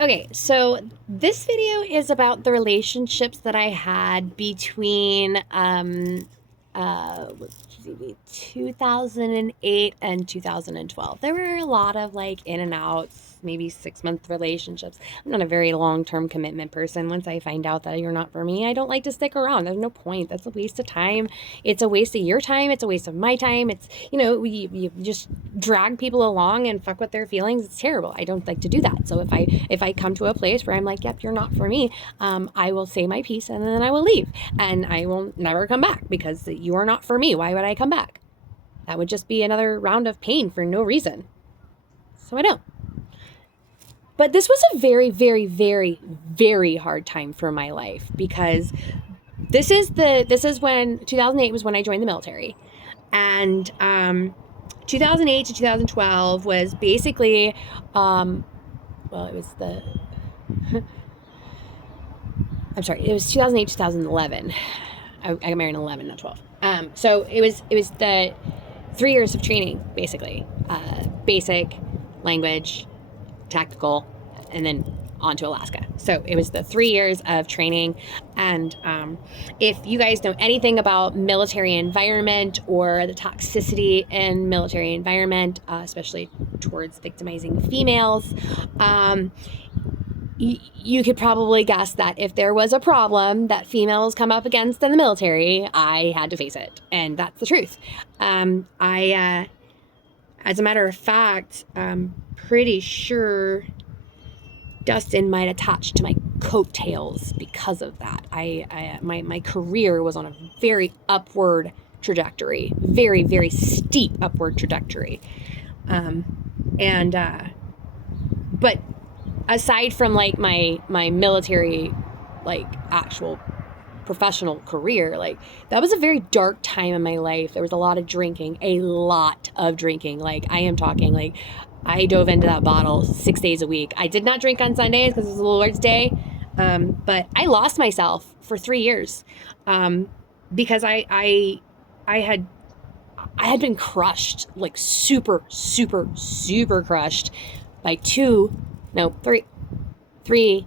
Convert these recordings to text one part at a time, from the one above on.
Okay, so this video is about the relationships that I had between 2008 and 2012. There were a lot of like in and outs, maybe 6-month relationships. I'm not a very long-term commitment person. Once I find out that you're not for me, I don't like to stick around. There's no point. That's a waste of time. It's a waste of your time. It's a waste of my time. It's, you just drag people along and fuck with their feelings. It's terrible. I don't like to do that. So if I come to a place where I'm like, yep, you're not for me, I will say my piece and then I will leave. And I will never come back because you are not for me. Why would I come back? That would just be another round of pain for no reason. So I don't. But this was a very, very, very, very hard time for my life because this is when 2008 was when I joined the military. And 2008 to 2012 was basically, it was the, I'm sorry, it was 2008, 2011. I got married in 11, not 12. So it was the 3 years of training, basically. Basic, language, tactical, and then on to Alaska. So it was the 3 years of training. And if you guys know anything about military environment or the toxicity in military environment, especially towards victimizing females, you could probably guess that if there was a problem that females come up against in the military, I had to face it. And that's the truth. As a matter of fact, I'm pretty sure Dustin might attach to my coattails because of that. My career was on a very upward trajectory, very, very steep upward trajectory. But aside from like my military, like actual professional career, like that was a very dark time in my life. There was a lot of drinking. Like I am talking like I dove into that bottle 6 days a week. I did not drink on Sundays because it was the Lord's Day. But I lost myself for 3 years because I had been crushed, like super, super, super crushed by three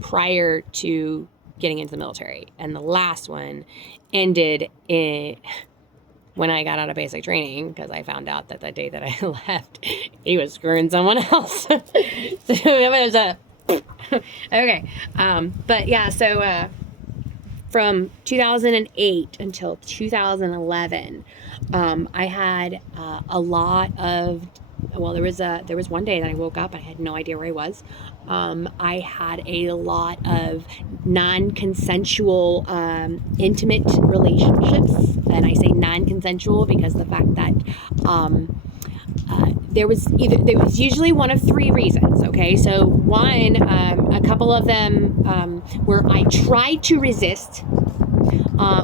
prior to getting into the military. And the last one ended when I got out of basic training because I found out that the day that I left, he was screwing someone else. So it was okay. But yeah, so from 2008 until 2011, I had a lot of, there was one day that I woke up, I had no idea where I was. I had a lot of non-consensual, intimate relationships. And I say non-consensual because the fact that there was usually one of three reasons. Okay, so one, a couple of them where I tried to resist.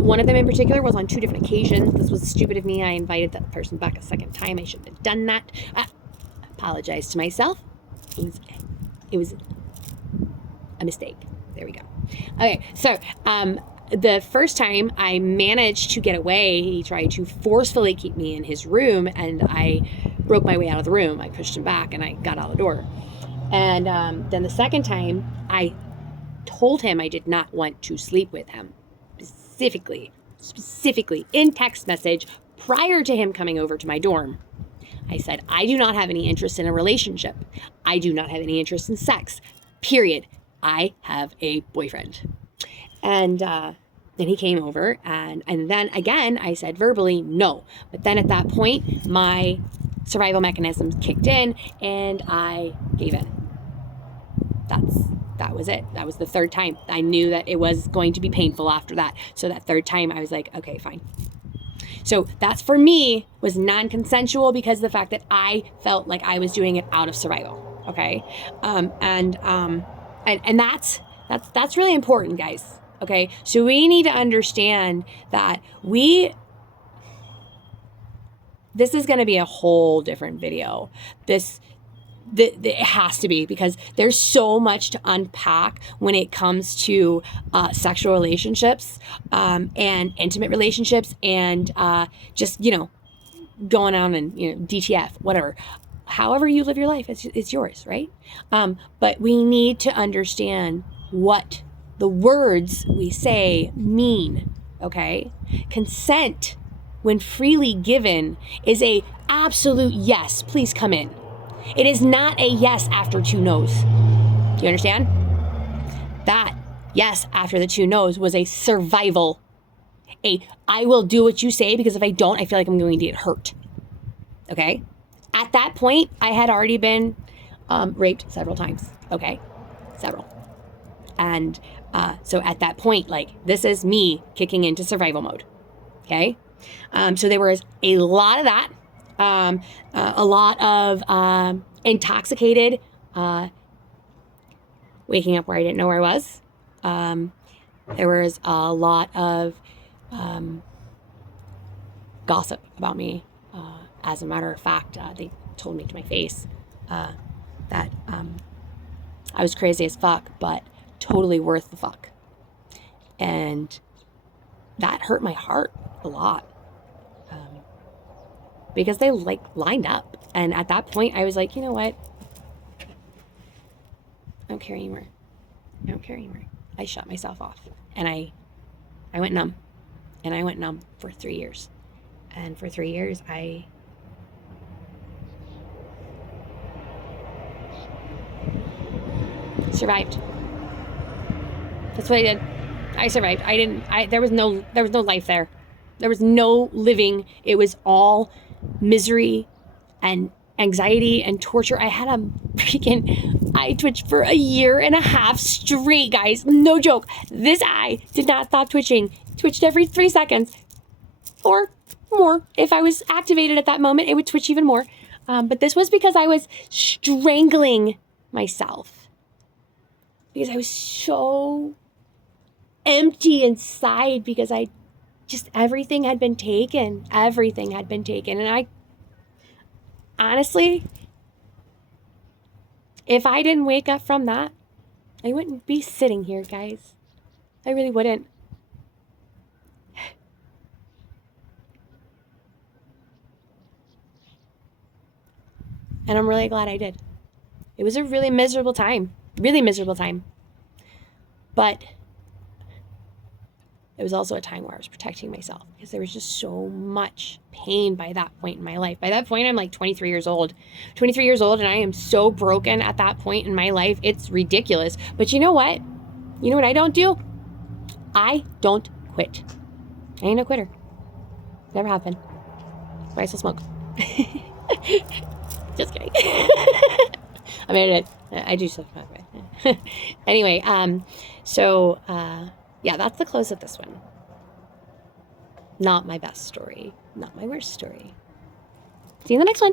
One of them in particular was on 2 different occasions. This was stupid of me. I invited that person back a second time. I shouldn't have done that. Apologize to myself. It was a mistake. There we go. Okay, so the first time I managed to get away, he tried to forcefully keep me in his room, and I broke my way out of the room. I pushed him back, and I got out the door. And then the second time, I told him I did not want to sleep with him. Specifically in text message prior to him coming over to my dorm. I said, I do not have any interest in a relationship. I do not have any interest in sex. Period. I have a boyfriend. And then he came over and then again, I said verbally, no. But then at that point, my survival mechanisms kicked in and I gave in. That was it. That was the third time. I knew that it was going to be painful after that. So that third time I was like, okay, fine. So that's for me was non-consensual because of the fact that I felt like I was doing it out of survival. Okay. And that's really important, guys. Okay. So we need to understand that this is going to be a whole different video. It has to be because there's so much to unpack when it comes to sexual relationships and intimate relationships and just, going on and, DTF, whatever. however you live your life, it's yours, right? But we need to understand what the words we say mean, okay? Consent, when freely given, is a absolute yes, please come in. It is not a yes after 2 no's. Do you understand? That yes after the 2 no's was a survival. I will do what you say, because if I don't, I feel like I'm going to get hurt. Okay? At that point, I had already been raped several times. Okay? Several. And so at that point, like, this is me kicking into survival mode. Okay? So there was a lot of that. A lot of intoxicated, waking up where I didn't know where I was. There was a lot of gossip about me. As a matter of fact, they told me to my face that I was crazy as fuck, but totally worth the fuck. And that hurt my heart a lot, because they like lined up. And at that point, I was like, you know what? I don't care anymore. I don't care anymore. I shut myself off, and I went numb. And I went numb for 3 years. And for 3 years, I survived. That's what I did. I survived. There was no life there. There was no living. It was all misery and anxiety and torture. I twitched for 1.5 years straight, guys. No joke. This eye did not stop twitching. Twitched every 3 seconds or more. If I was activated at that moment, it would twitch even more. But this was because I was strangling myself, because I was so empty inside, because everything had been taken. Everything had been taken. And I, honestly, if I didn't wake up from that, I wouldn't be sitting here, guys. I really wouldn't. And I'm really glad I did. It was a really miserable time. Really miserable time. But it was also a time where I was protecting myself, because there was just so much pain by that point in my life. By that point, I'm like 23 years old. 23 years old, and I am so broken at that point in my life. It's ridiculous. But you know what? You know what I don't do? I don't quit. I ain't no quitter. Never have been. But I still smoke. Just kidding. I mean, I do still smoke. Anyway, yeah, that's the close of this one. Not my best story. Not my worst story. See you in the next one.